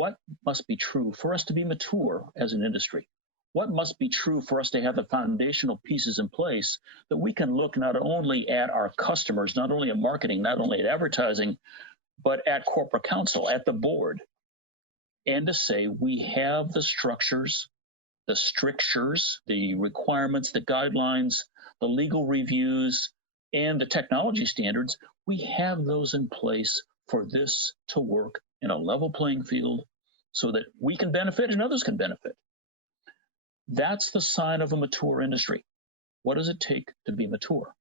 what must be true for us to be mature as an industry? What must be true for us to have the foundational pieces in place that we can look not only at our customers, not only at marketing, not only at advertising, but at corporate counsel, at the board, and to say we have the structures, the strictures, the requirements, the guidelines, the legal reviews, and the technology standards. We have those in place for this to work in a level playing field so that we can benefit and others can benefit. That's the sign of a mature industry. What does it take to be mature?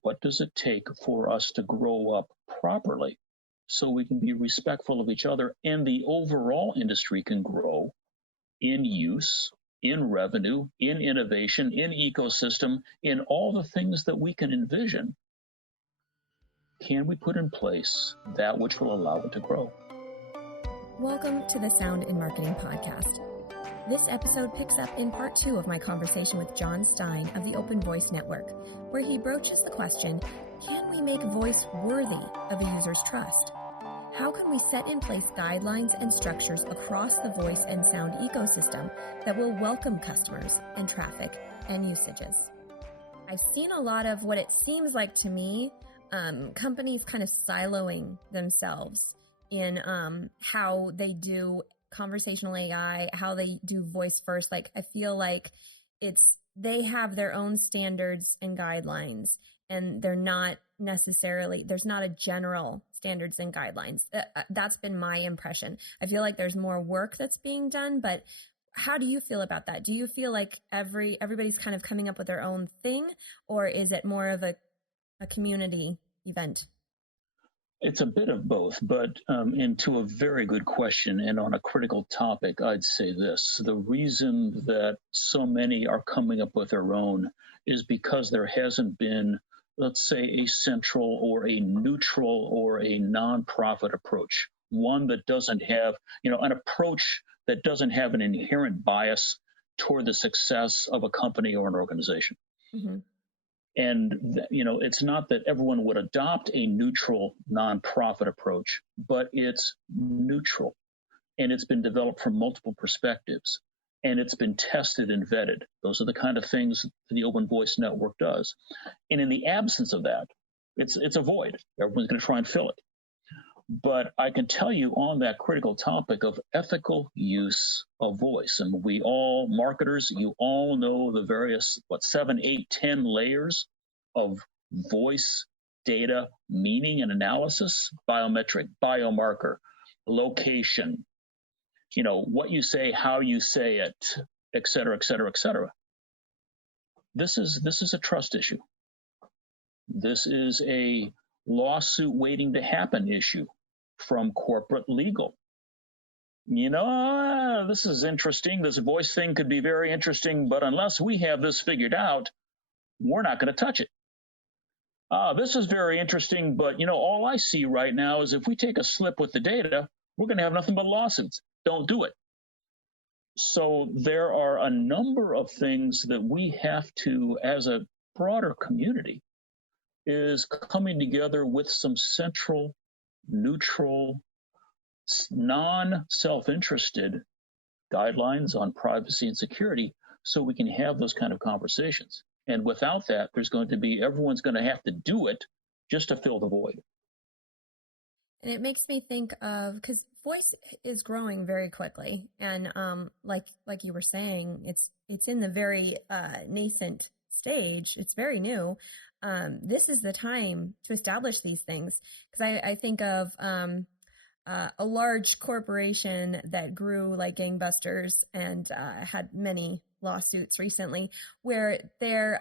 What does it take for us to grow up properly so we can be respectful of each other and the overall industry can grow in use, in revenue, in innovation, in ecosystem, in all the things that we can envision? Can we put in place that which will allow it to grow? Welcome to the Sound in Marketing Podcast. This episode picks up in part 2 of my conversation with Jon Stine of the Open Voice Network, where he broaches the question, can we make voice worthy of a user's trust? How can we set in place guidelines and structures across the voice and sound ecosystem that will welcome customers and traffic and usages? I've seen a lot of what it seems like to me, companies kind of siloing themselves in how they do conversational AI, how they do voice first. Like, I feel like they have their own standards and guidelines, and they're not necessarily, there's not a general standards and guidelines. That's been my impression. I feel like there's more work that's being done, but how do you feel about that? Do you feel like everybody's kind of coming up with their own thing, or is it more of a community event? It's a bit of both, but into a very good question and on a critical topic, I'd say this. The reason that so many are coming up with their own is because there hasn't been, let's say, a central or a neutral or a nonprofit approach, one that doesn't have, an approach that doesn't have an inherent bias toward the success of a company or an organization. Mm-hmm. And, it's not that everyone would adopt a neutral nonprofit approach, but it's neutral. And it's been developed from multiple perspectives. And it's been tested and vetted. Those are the kind of things the Open Voice Network does. And in the absence of that, it's a void. Everyone's going to try and fill it. But I can tell you on that critical topic of ethical use of voice, and we all, marketers, you all know the various, 7, 8, 10 layers of voice data meaning and analysis, biometric, biomarker, location, what you say, how you say it, et cetera, et cetera, et cetera. This is a trust issue. This is a lawsuit waiting to happen issue from corporate legal. This is interesting. This voice thing could be very interesting, but unless we have this figured out, we're not going to touch it. This is very interesting, but all I see right now is if we take a slip with the data, we're going to have nothing but lawsuits. Don't do it. So there are a number of things that we have to, as a broader community, is coming together with some central, neutral, non-self-interested guidelines on privacy and security so we can have those kind of conversations. And without that, everyone's going to have to do it just to fill the void. And it makes me think of, because voice is growing very quickly. And like you were saying, it's in the very nascent stage. It's very new. This is the time to establish these things. Because I think of a large corporation that grew like gangbusters and had many lawsuits recently, where their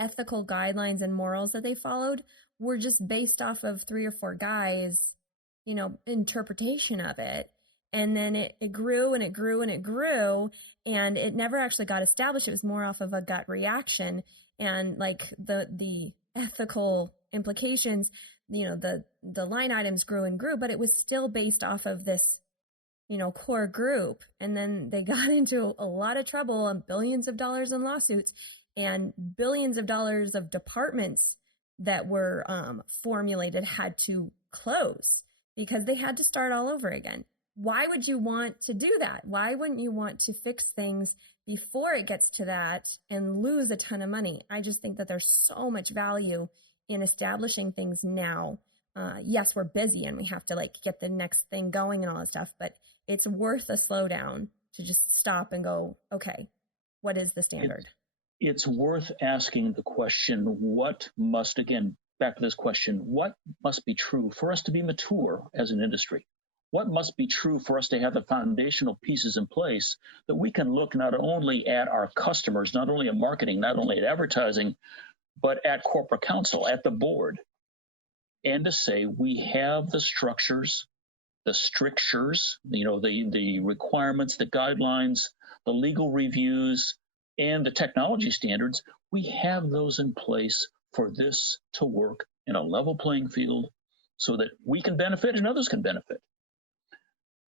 ethical guidelines and morals that they followed were just based off of 3 or 4 guys, interpretation of it. And then it grew and it grew and it grew, and it never actually got established. It was more off of a gut reaction, and like the ethical implications, the line items grew and grew, but it was still based off of this, core group. And then they got into a lot of trouble and billions of dollars in lawsuits and billions of dollars of departments that were formulated had to close because they had to start all over again. Why would you want to do that? Why wouldn't you want to fix things before it gets to that and lose a ton of money? I just think that there's so much value in establishing things now. Yes, we're busy and we have to like get the next thing going and all that stuff, but it's worth a slowdown to just stop and go, okay, what is the standard? It's worth asking the question, what must, again, back to this question, what must be true for us to be mature as an industry? What must be true for us to have the foundational pieces in place that we can look not only at our customers, not only at marketing, not only at advertising, but at corporate counsel, at the board, and to say we have the structures, the strictures, the requirements, the guidelines, the legal reviews, and the technology standards. We have those in place for this to work in a level playing field so that we can benefit and others can benefit.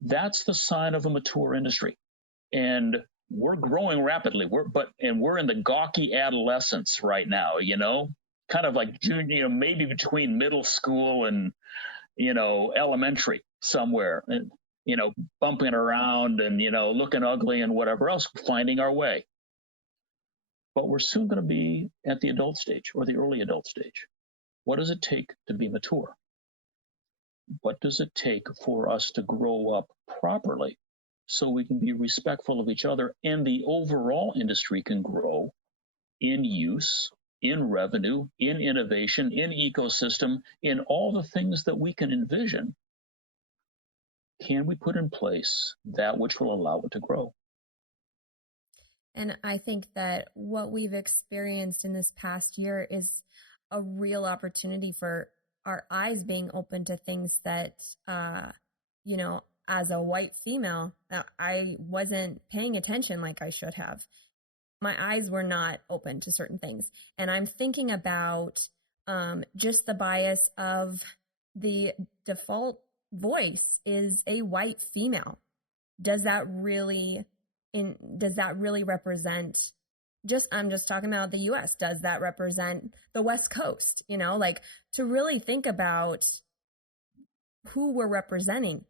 That's the sign of a mature industry. And we're growing rapidly. We're in the gawky adolescence right now, kind of like junior, maybe between middle school and, elementary somewhere, and, bumping around and, looking ugly and whatever else, finding our way. But we're soon going to be at the adult stage or the early adult stage. What does it take to be mature? What does it take for us to grow up properly so we can be respectful of each other and the overall industry can grow in use, in revenue, in innovation, in ecosystem, in all the things that we can envision? Can we put in place that which will allow it to grow? And I think that what we've experienced in this past year is a real opportunity for our eyes being open to things that, as a white female, I wasn't paying attention like I should have. My eyes were not open to certain things. And I'm thinking about just the bias of the default voice is a white female. Does that really represent I'm just talking about the US. Does that represent the West Coast? To really think about who we're representing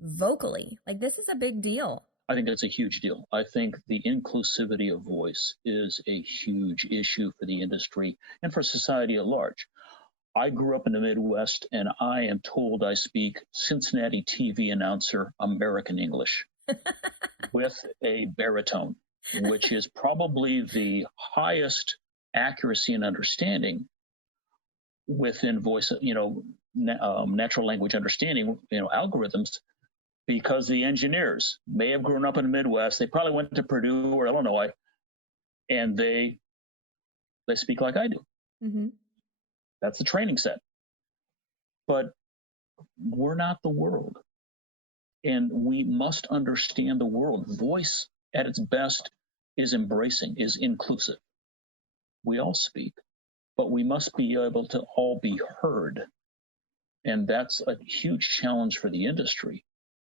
vocally. Like, this is a big deal. I think that's a huge deal. I think the inclusivity of voice is a huge issue for the industry and for society at large. I grew up in the Midwest, and I am told I speak Cincinnati TV announcer American English with a baritone, which is probably the highest accuracy and understanding within voice, natural language understanding, algorithms, because the engineers may have grown up in the Midwest. They probably went to Purdue or Illinois, and they speak like I do. Mm-hmm. That's the training set. But we're not the world. And we must understand the world. Voice at its best is embracing, is inclusive. We all speak, but we must be able to all be heard. And that's a huge challenge for the industry.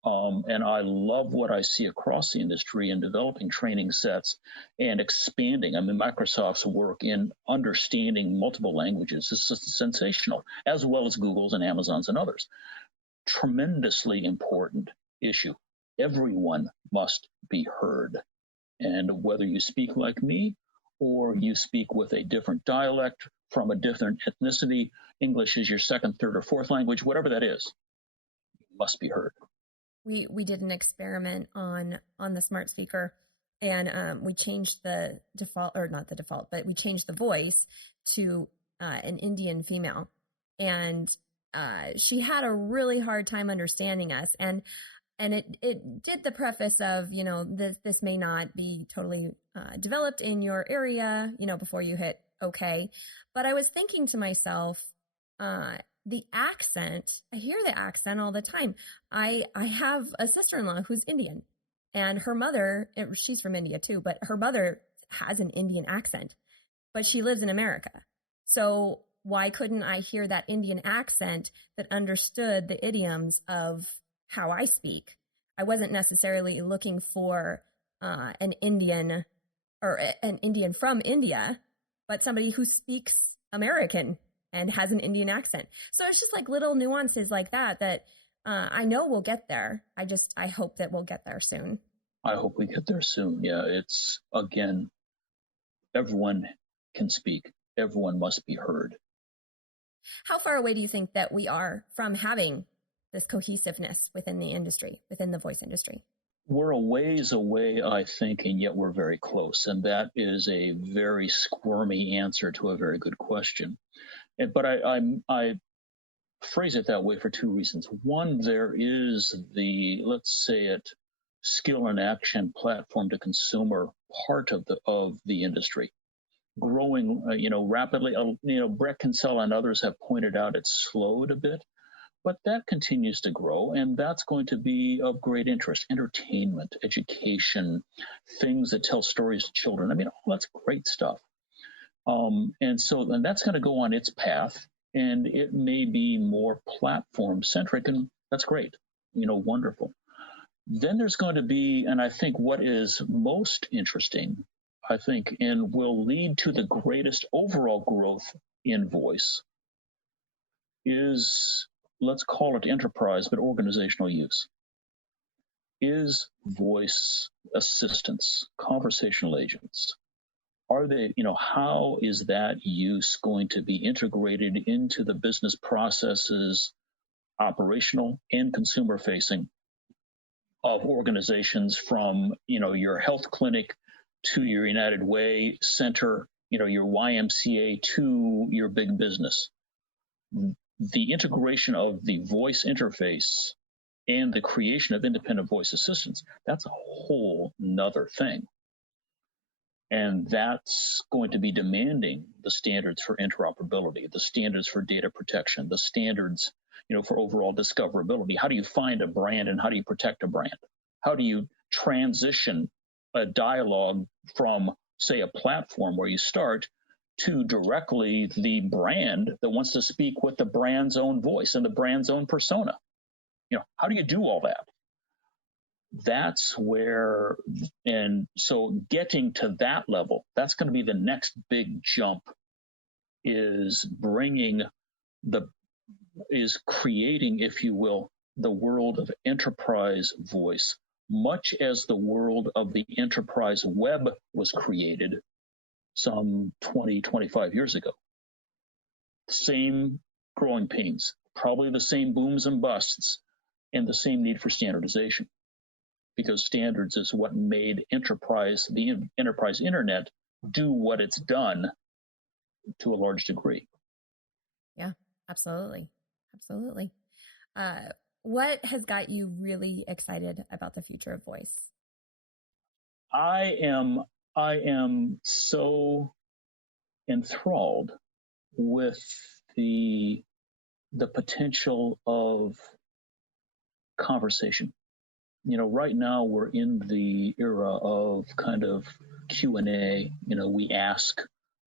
And I love what I see across the industry in developing training sets and expanding. I mean, Microsoft's work in understanding multiple languages is sensational, as well as Google's and Amazon's and others. Tremendously important issue. Everyone must be heard. And whether you speak like me or you speak with a different dialect from a different ethnicity, English is your second, third, or fourth language, whatever that is, you must be heard. We did an experiment on the smart speaker, and we changed the default, or not the default, but we changed the voice to an Indian female, and she had a really hard time understanding us, and it did the preface of, this may not be totally developed in your area, before you hit okay. But I was thinking to myself, the accent, I hear the accent all the time. I have a sister-in-law who's Indian, and her mother, she's from India too, but her mother has an Indian accent, but she lives in America. So why couldn't I hear that Indian accent that understood the idioms of how I speak? I wasn't necessarily looking for an Indian or an Indian from India, but somebody who speaks American and has an Indian accent. So it's just like little nuances like that I know we'll get there. I hope that we'll get there soon. I hope we get there soon. Yeah, it's, again, everyone can speak. Everyone must be heard. How far away do you think that we are from having this cohesiveness within the industry, within the voice industry? We're a ways away, I think, and yet we're very close. And that is a very squirmy answer to a very good question. But I phrase it that way for two reasons. One, there is the, let's say it, skill and action platform to consumer part of the industry growing, rapidly. Brett Kinsella and others have pointed out it's slowed a bit, but that continues to grow, and that's going to be of great interest. Entertainment, education, things that tell stories to children. I mean, all that's great stuff. And that's going to go on its path, and it may be more platform centric, and that's great, wonderful. Then there's going to be, and I think what is most interesting, and will lead to the greatest overall growth in voice is, let's call it enterprise, but organizational use. Is voice assistants, conversational agents, are they, how is that use going to be integrated into the business processes, operational and consumer facing, of organizations, from, your health clinic to your United Way center, your YMCA to your big business? The integration of the voice interface and the creation of independent voice assistants, that's a whole nother thing. And that's going to be demanding the standards for interoperability, the standards for data protection, the standards, for overall discoverability. How do you find a brand and how do you protect a brand? How do you transition a dialogue from, say, a platform where you start to directly the brand that wants to speak with the brand's own voice and the brand's own persona? How do you do all that? That's where, and so getting to that level, that's going to be the next big jump, is creating, if you will, the world of enterprise voice, much as the world of the enterprise web was created some 20, 25 years ago. Same growing pains, probably the same booms and busts, and the same need for standardization, because standards is what made the enterprise internet do what it's done to a large degree. Yeah, absolutely. Absolutely. What has got you really excited about the future of voice? I am so enthralled with the potential of conversation. Right now we're in the era of kind of Q&A. We ask,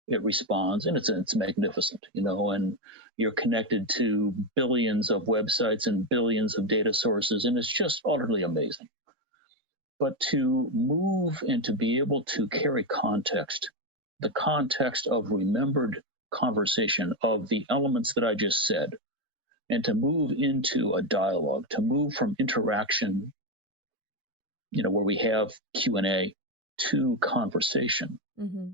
it responds, and it's magnificent, and you're connected to billions of websites and billions of data sources, and it's just utterly amazing. But to move and to be able to carry context, the context of remembered conversation of the elements that I just said, and to move into a dialogue, to move from interaction, where we have Q&A, to conversation, mm-hmm.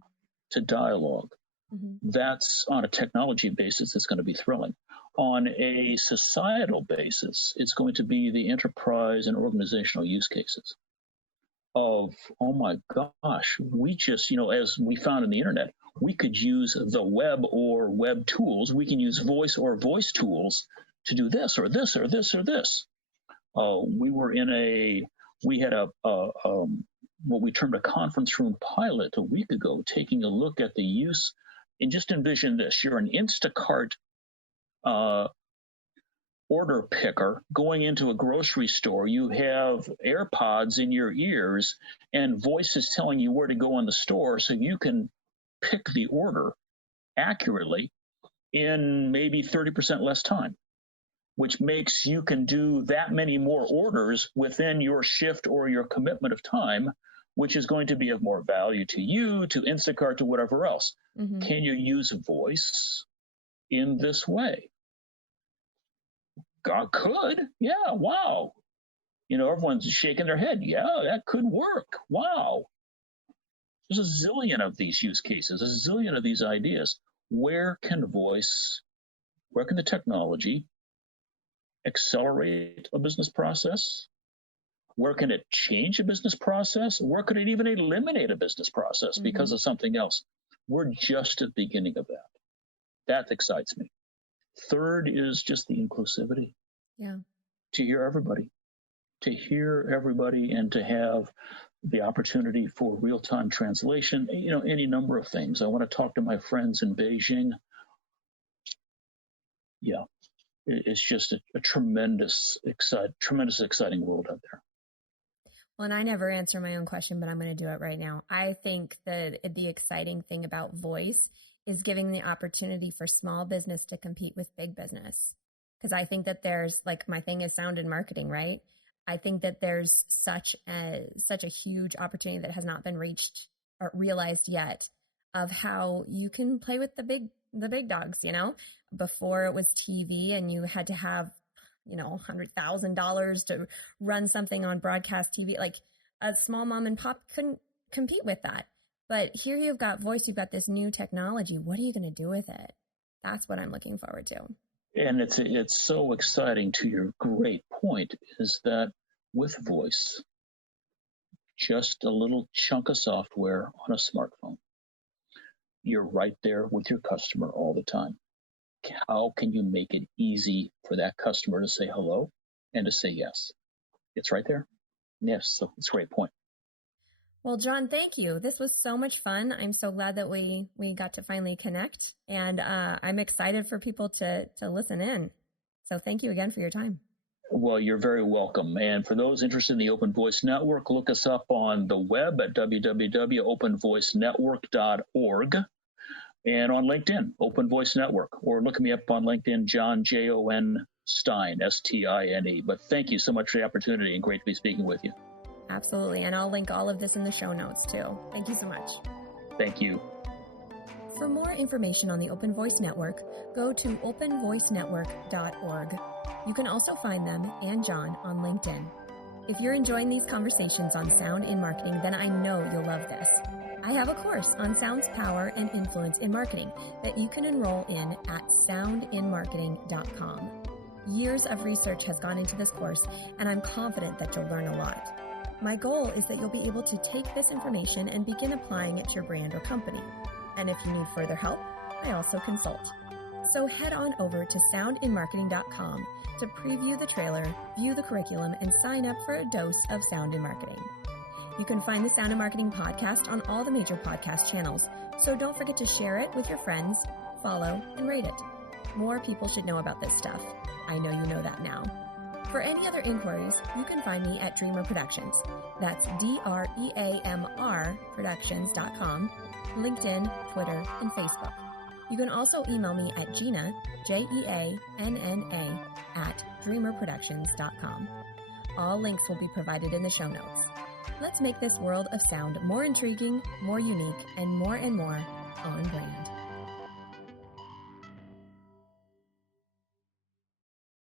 to dialogue. Mm-hmm. That's on a technology basis, it's going to be thrilling. On a societal basis, it's going to be the enterprise and organizational use cases of, oh my gosh, we just, as we found in the internet, we could use the web or web tools. We can use voice or voice tools to do this or this or this or this. We had what we termed a conference room pilot a week ago, taking a look at the use. And just envision this: you're an Instacart order picker going into a grocery store. You have AirPods in your ears, and voice is telling you where to go in the store so you can pick the order accurately in maybe 30% less time, which makes you can do that many more orders within your shift or your commitment of time, which is going to be of more value to you, to Instacart, to whatever else. Mm-hmm. Can you use voice in this way? God, could? Yeah, wow. Everyone's shaking their head. Yeah, that could work. Wow. There's a zillion of these use cases, a zillion of these ideas. Where can the technology accelerate a business process? Where can it change a business process? Where could it even eliminate a business process because of something else? We're just at the beginning of that. That excites me. Third is just the inclusivity. Yeah. To hear everybody and to have the opportunity for real-time translation, any number of things. I want to talk to my friends in Beijing. Yeah, it's just a tremendous, exciting world out there. Well, and I never answer my own question, but I'm going to do it right now. I think the exciting thing about voice is giving the opportunity for small business to compete with big business. Because I think that there's, like, my thing is sound in marketing, right? I think that there's such a huge opportunity that has not been reached or realized yet of how you can play with the big dogs. Before it was TV and you had to have $100,000 to run something on broadcast TV. Like, a small mom and pop couldn't compete with that. But here you've got voice, you've got this new technology. What are you going to do with it? That's what I'm looking forward to. And it's so exciting, to your great point, is that with voice, just a little chunk of software on a smartphone, you're right there with your customer all the time. How can you make it easy for that customer to say hello and to say yes? It's right there. Yes, so it's a great point. Well, Jon, thank you. This was so much fun. I'm so glad that we got to finally connect, and I'm excited for people to listen in. So thank you again for your time. Well, you're very welcome. And for those interested in the Open Voice Network, look us up on the web at www.openvoicenetwork.org and on LinkedIn, Open Voice Network, or look me up on LinkedIn, Jon, Jon Stine, Stine. But thank you so much for the opportunity, and great to be speaking with you. Absolutely. And I'll link all of this in the show notes too. Thank you so much. Thank you. For more information on the Open Voice Network, go to openvoicenetwork.org. You can also find them and Jon on LinkedIn. If you're enjoying these conversations on sound in marketing, then I know you'll love this. I have a course on sound's power and influence in marketing that you can enroll in at soundinmarketing.com. Years of research has gone into this course, and I'm confident that you'll learn a lot. My goal is that you'll be able to take this information and begin applying it to your brand or company. And if you need further help, I also consult. So head on over to soundinmarketing.com to preview the trailer, view the curriculum, and sign up for a dose of Sound in Marketing. You can find the Sound in Marketing podcast on all the major podcast channels, so don't forget to share it with your friends, follow, and rate it. More people should know about this stuff. I know you know that now. For any other inquiries, you can find me at Dreamr Productions. That's DREAMR Productions.com, LinkedIn, Twitter, and Facebook. You can also email me at Jeanna, JEANNA, at DreamrProductions.com. All links will be provided in the show notes. Let's make this world of sound more intriguing, more unique, and more on brand.